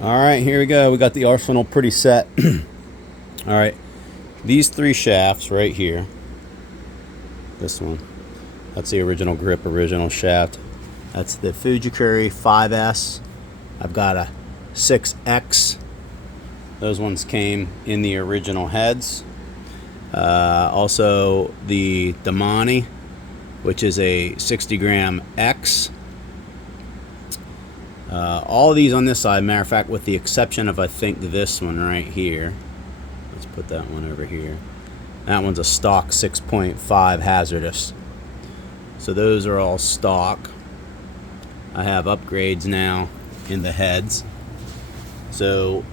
All right, here we go. We got the arsenal pretty set. All right, these three shafts right here. This one, that's the original grip, original shaft. That's the Fujikuri 5S. I've got a 6X. Those ones came in the original heads. Also the Damani, which is a 60 gram X. All of these on this side, matter of fact, with the exception of I think this one right here. Let's put that one over here. That one's a stock 6.5 hazardous. So those are all stock. I have upgrades now in the heads. So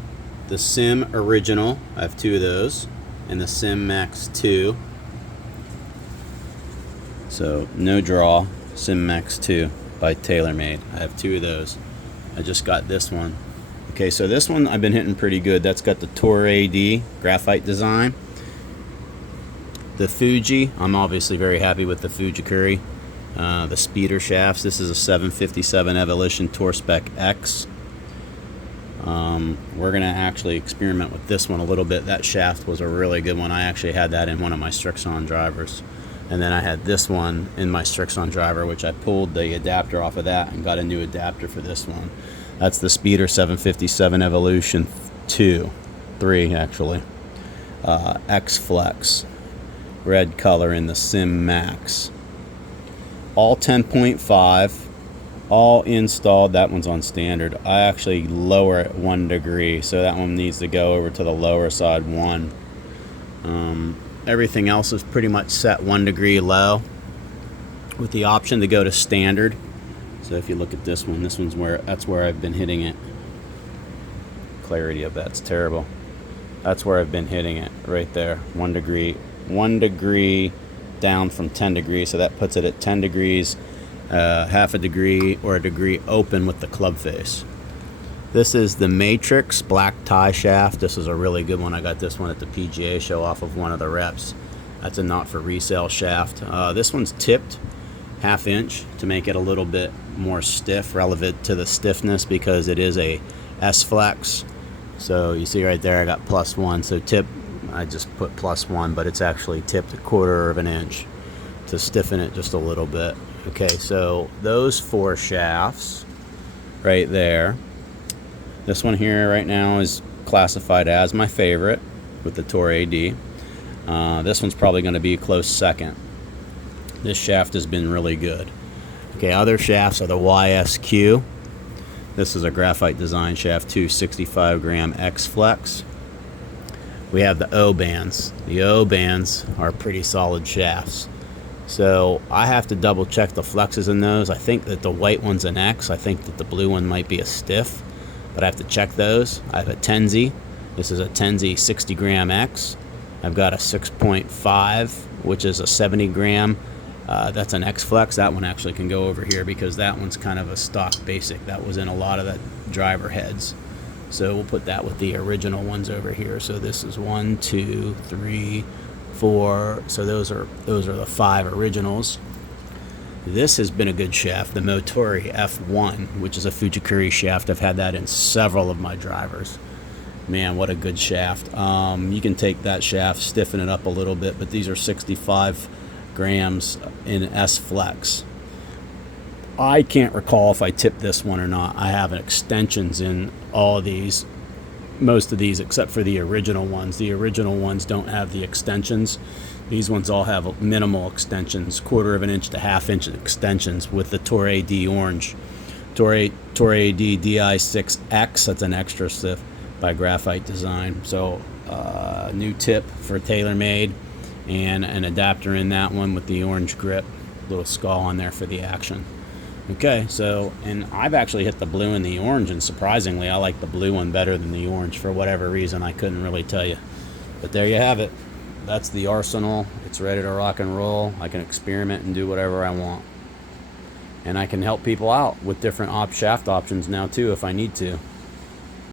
the Sim Original, I have two of those, and the Sim Max 2. So no draw, Sim Max 2 by TaylorMade. I have two of those. I just got this one. Okay, so this one I've been hitting pretty good. That's got the Tour AD graphite design. The Fuji, I'm obviously very happy with the Fujikuri. The speeder shafts, this is a 757 Evolution Tour Spec X. We're gonna actually experiment with this one a little bit. That shaft was a really good one. I actually had that in one of my Strixon drivers. And then I had this one in my Strixon driver, which I pulled the adapter off of that and got a new adapter for this one. That's the Speeder 757 Evolution 3 actually. X Flex. Red color in the Sim Max. All 10.5. All installed. That one's on standard. I actually lower it 1 degree, so that one needs to go over to the lower side 1. Everything else is pretty much set 1 degree low, with the option to go to standard. So if you look at this one, that's where I've been hitting it. Clarity of that's terrible. That's where I've been hitting it right there. 1 degree down from 10 degrees, so that puts it at 10 degrees, half a degree or a degree open with the club face. This is the Matrix black tie shaft. This is a really good one. I got this one at the PGA show off of one of the reps. That's a not for resale shaft. This one's tipped 1/2 inch to make it a little bit more stiff, relevant to the stiffness, because it is a S-Flex. So you see right there, I got +1. So tip, I just put +1, but it's actually tipped 1/4 of an inch to stiffen it just a little bit. Okay, so those 4 shafts right there. This one here right now is classified as my favorite with the Tour AD. This one's probably going to be a close second. This shaft has been really good. Okay, other shafts are the YSQ. This is a graphite design shaft, 265 gram X Flex. We have the O bands. The O bands are pretty solid shafts. So I have to double check the flexes in those. I think that the white one's an X. I think that the blue one might be a stiff, but I have to check those. I have a Tenzi. This is a Tenzi 60 gram X. I've got a 6.5, which is a 70 gram. That's an X Flex. That one actually can go over here because that one's kind of a stock basic. That was in a lot of the driver heads. So we'll put that with the original ones over here. So this is 1, 2, 3, 4. So those are the 5 originals. This has been a good shaft, the Motori F1, which is a Fujikuri shaft. I've had that in several of my drivers. Man, what a good shaft. You can take that shaft, stiffen it up a little bit, but these are 65 grams in S-Flex. I can't recall if I tipped this one or not. I have extensions in all of these, most of these except for the original ones. The original ones don't have the extensions. These ones all have minimal extensions, 1/4 of an inch to 1/2 inch extensions with the Tour AD orange. Tour AD DI6X, that's an extra stiff by Graphite Design. So new tip for TaylorMade, and an adapter in that one with the orange grip, little skull on there for the action. Okay, so, and I've actually hit the blue and the orange, and surprisingly I like the blue one better than the orange for whatever reason. I couldn't really tell you, but there you have it. That's the arsenal. It's ready to rock and roll. I can experiment and do whatever I want, and I can help people out with different shaft options now too if I need to.